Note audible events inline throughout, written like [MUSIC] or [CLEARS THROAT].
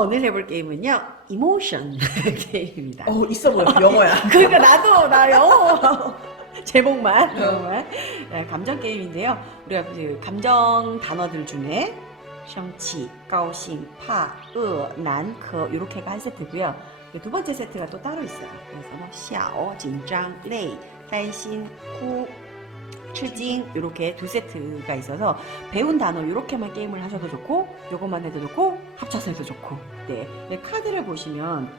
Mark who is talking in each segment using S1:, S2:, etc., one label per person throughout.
S1: 오늘 해볼 게임은요, 이모션 [LAUGHS] 게임입니다.
S2: 어 있어 보여 영어야. [LAUGHS]
S1: 그러니까 나도 나 영어 [LAUGHS] 제목만
S2: 어.
S1: 제목만 네, 감정 게임인데요. 우리가 그 감정 단어들 중에 성치, 가오싱, 파, 으, 난, 커 이렇게가 한 세트고요. 그두 번째 세트가 또 따로 있어요. 그래서 뭐 샤오, 긴장, 레이, 担心, 후, 吃惊 이렇게 두 세트가 있어서 배운 단어 이렇게만 게임을 하셔도 좋고 요것만 해도 좋고 합쳐서 해도 좋고 네, 네 카드를 보시면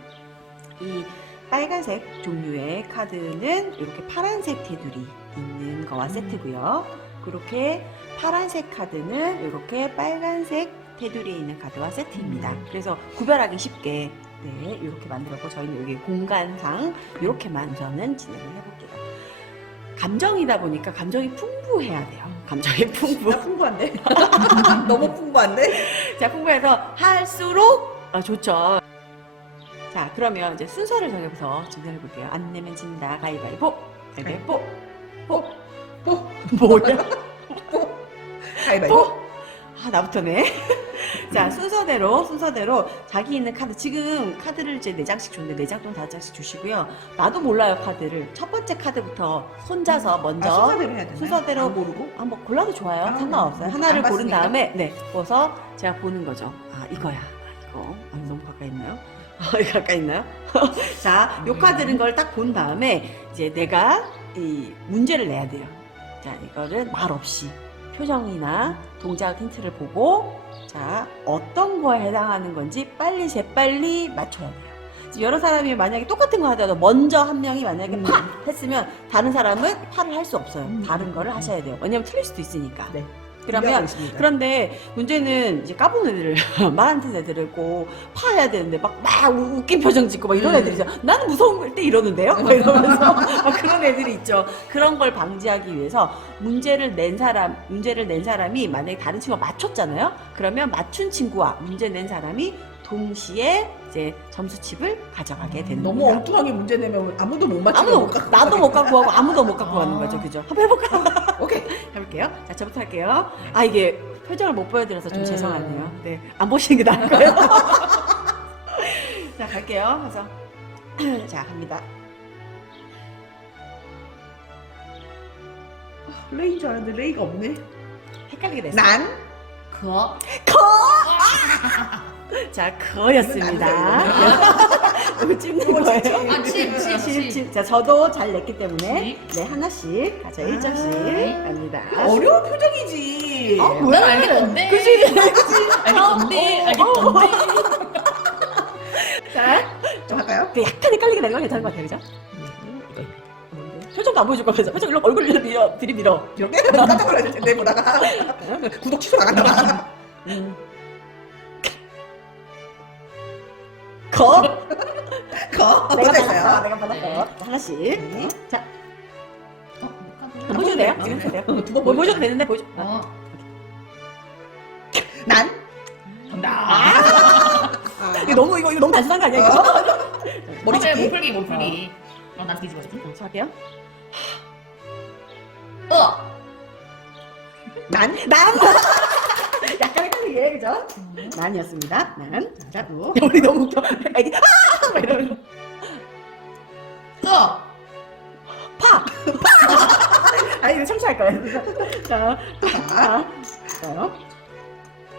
S1: 이 빨간색 종류의 카드는 이렇게 파란색 테두리 있는 거와 세트고요. 그렇게 파란색 카드는 이렇게 빨간색 테두리에 있는 카드와 세트입니다. 그래서 구별하기 쉽게 네, 이렇게 만들었고 저희는 여기 공간상 이렇게만 우선은 진행을 해볼게요. 감정이다 보니까 감정이 풍부해야 돼요. 감정이 [LAUGHS] 풍부.
S2: 나 풍부한데? [LAUGHS] 너무 풍부한데?
S1: 자, 풍부해서 할수록 아, 좋죠. 자, 그러면 이제 순서를 정해서 진행해 볼게요. 안 내면 진다. 가위바위보. 가위바위보. 보.
S2: 뽀.
S1: 뭐야?
S2: 가위바위보.
S1: 뽀. 아, 나부터네. [LAUGHS] 자, 순서대로, 순서대로 자기 있는 카드. 지금 카드를 이제 4장씩 줬는데 4장 또는 5장씩 주시고요. 나도 몰라요, 카드를. 첫 번째 카드부터 혼자서 먼저.
S2: 아, 순서대로 해야 되나?
S1: 순서대로.
S2: 안 고르고?
S1: 아, 뭐 골라도 좋아요.
S2: 아,
S1: 상관없어요.
S2: 뭐,
S1: 하나를
S2: 안
S1: 고른. 다음에 네, 뽑아서 제가 보는 거죠. 아, 이거야. 아, 이거. 아, 너무 가까이 있나요? 아, 이거 [LAUGHS] 가까이 있나요? [LAUGHS] 자, 요
S2: 음.
S1: 카드는 걸 딱 본 다음에 이제 내가 이 문제를 내야 돼요. 자, 이거를 말 없이 표정이나 동작 힌트를 보고 자, 어떤 거에 해당하는 건지 빨리 재빨리 맞춰야 돼요. 여러 사람이 만약에 똑같은 거 하더라도 먼저 한 명이 만약에 파 했으면 다른 사람은 파를 할 수 없어요.
S2: 음.
S1: 다른 거를 하셔야 돼요. 왜냐면 틀릴 수도 있으니까.
S2: 네.
S1: 그러면
S2: 있습니다.
S1: 그런데 문제는 이제 까본 애들을 [LAUGHS] 말한테 애들을 꼭 파야 되는데 막, 막 웃긴 표정 짓고 막 이런
S2: 음.
S1: 애들이죠. 나는 무서운 때 이러는데요? 막 이러면서 [LAUGHS] 막 그런 애들이 있죠. 그런 걸 방지하기 위해서 문제를 낸 사람, 문제를 낸 사람이 만약에 다른 친구가 맞췄잖아요? 그러면 맞춘 친구와 문제 낸 사람이 동시에 이제 점수칩을 가져가게 되는
S2: 너무
S1: 거예요.
S2: 엉뚱하게 문제 내면 아무도 못 맞히고
S1: 아무도 못, 나도 못 갖고 하고 아무도 못 갖고 가는
S2: 아.
S1: 거죠. 그죠? 한번 해볼까? [LAUGHS] 해볼게요. 자, 저부터 할게요. 아, 이게 표정을 못 보여드려서 좀
S2: 음.
S1: 죄송하네요. 네. 안 보시는 게 나을 거예요. [LAUGHS] 자, 갈게요. 그래서. [CLEARS THROAT] 자, 갑니다.
S2: 레이인 줄 알았는데 레이가 없네.
S1: 헷갈리게 됐어요.
S2: 난
S3: 거. [LAUGHS]
S1: 자, 거였습니다. 이거
S2: 이거
S1: 거예요.
S3: 아, 칩, 칩,
S1: 칩,
S3: 칩.
S1: 칩. 자, 저도 잘 냈기 때문에.
S3: 네.
S1: 네, 하나씩. 자,
S2: 아.
S1: 1점씩 갑니다.
S2: 어려운 표정이지.
S1: 아,
S3: 난
S1: 뭐야?
S3: 알겠던데.
S1: 그치?
S3: 알겠던데.
S1: 어,
S3: 알겠던데.
S1: 자,
S2: 좀 할까요?
S1: 그 약간 헷갈리게 된건 괜찮은 것 같아요, 그죠? 표정도 안 보여줄 거면서 표정 일로 얼굴 일로 밀어, 들이밀어.
S2: 이렇게 깜짝 놀랐을 텐데 보다가 구독 취소 나간다 봐.
S1: 음. 거? [LAUGHS]
S2: 거
S1: 내가 받았어. 내가 받았어. 하나씩.
S2: 네.
S1: 자,
S3: 어.
S1: 안 보셔도 돼요?
S2: 네.
S1: 지금 보셔도 돼요?
S2: 어, 두번
S1: 뭐 보셔도 되는데 보여줘.
S3: 어.
S2: 난
S3: 정답.
S2: 아,
S1: 이거 너무 이거, 이거 너무 단순한 거 아니야 이거? [LAUGHS]
S2: 머리
S3: 어, 네. 못 풀기, 못 풀기. 어, 난 뒤집어지.
S1: 자, 할게요.
S3: 어.
S2: 난
S1: 난! 약간 헷갈리게, 그죠? 난이었습니다. 난. 자,
S2: 어?
S1: 우리 너무 웃겨. 애기, 아! 막 이러면서.
S3: 어.
S1: 파! [LAUGHS] 아니, 이거 청취할 거예요. 자, 자, 자요.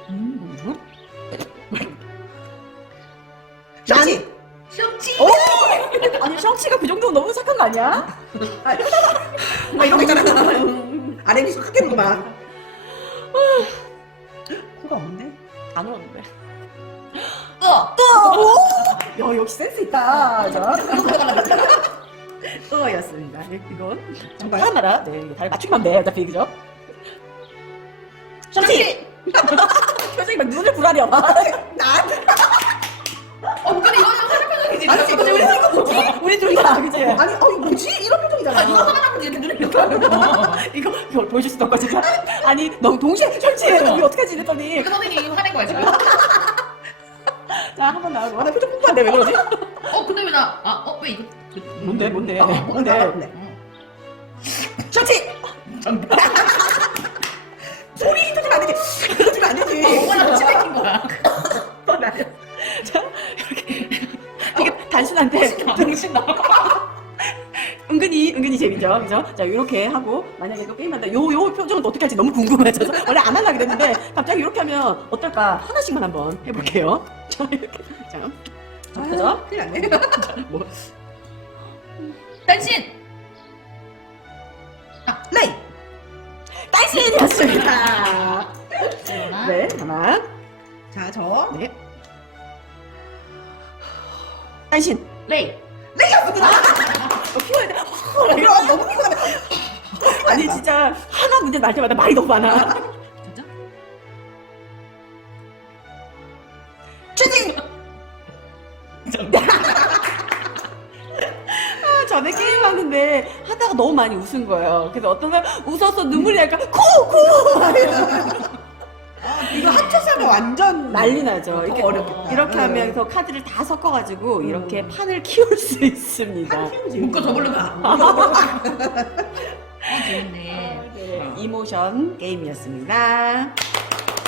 S1: 음.
S2: 난
S3: 셔치.
S1: 오! 아니, 성치가 그 정도면 너무 착한 거 아니야?
S2: 막 이런 거 있잖아. 아래 미소 크게 보고만. 코가 없는데?
S1: 안 울었는데.
S3: 어.
S1: 야, 역시 센스 있다. 자. [LAUGHS] 또였습니다. 이건
S2: 정말
S1: 하나라. 네, 이거 잘 맞추기만 돼. 어차피 그죠? 셔치! [LAUGHS] 표정이 막 눈을 부라려. 막. [LAUGHS]
S2: 난
S3: 어, 근데 표정이지.
S2: 아니, 그치, 우리 이거 뭐지?
S1: 우리 둘다 그지?
S2: 아니, 어, 이거 뭐지? 이런
S3: 아, 이거
S2: 표정이잖아.
S3: 하나 하면 이렇게 눈을 이렇게 하면
S1: 이거 이거 보여줄 수도 없고 지금. 아니 너무 동시에 셔치해. 우리 어떡하지 이랬더니.
S3: 선생님이 이거 화낸 거야, 지금.
S1: 자, 한 번 나오고.
S2: 아, 나 표정 풍부한데 왜 그러지?
S3: 어, 근데 왜 나, 아, 어, 왜 이거.
S1: 뭔데, 뭔데?
S3: 어, 어,
S1: 뭔데?
S2: 네.
S3: 어.
S2: 셔치!
S3: 정답.
S2: 소리 들으면 안 되지. 들으면 안 되지.
S3: 어, 뭐가 나도 치맥인
S2: 거야.
S1: 자, 단순한데
S3: 당신 나.
S1: 은근히 은근히 재밌죠, 그죠? 자 이렇게 하고 만약에 또 게임한다, 요 요 표정은 어떻게 할지 너무 궁금해져서 원래 안 하려고 그랬는데 갑자기 이렇게 하면 어떨까 하나씩만 한번 해볼게요. [LAUGHS] 자 이렇게 자 그죠?
S2: 아, 큰일 났네.
S1: 뭐
S3: 당신.
S2: 레이.
S1: 딸신이었습니다.
S3: 네.
S1: 네 하나,
S2: 자, 저.
S1: 네 딸신.
S3: 레이.
S2: 레이였습니다.
S1: 어, 피워야 돼.
S2: 이거 너무 피곤하네.
S1: 아니 진짜 하나 문제 날 때마다 말이 너무 많아.
S3: 진짜?
S2: 최진.
S1: 아, 전에 게임 하는데 하다가 너무 많이 웃은 거예요. 그래서 어떤 사람 웃어서 눈물이 날까 코코
S2: 이거 합쳐서 하면 완전
S1: 난리 나죠.
S2: 더
S1: 이렇게
S2: 어렵겠다.
S1: 이렇게
S2: 응.
S1: 하면서 카드를 다 섞어가지고 이렇게
S2: 음.
S1: 판을 키울 수 있습니다.
S3: 묶어 접으려다.
S2: 아,
S3: 아 재밌네.
S1: 네, 이모션 게임이었습니다.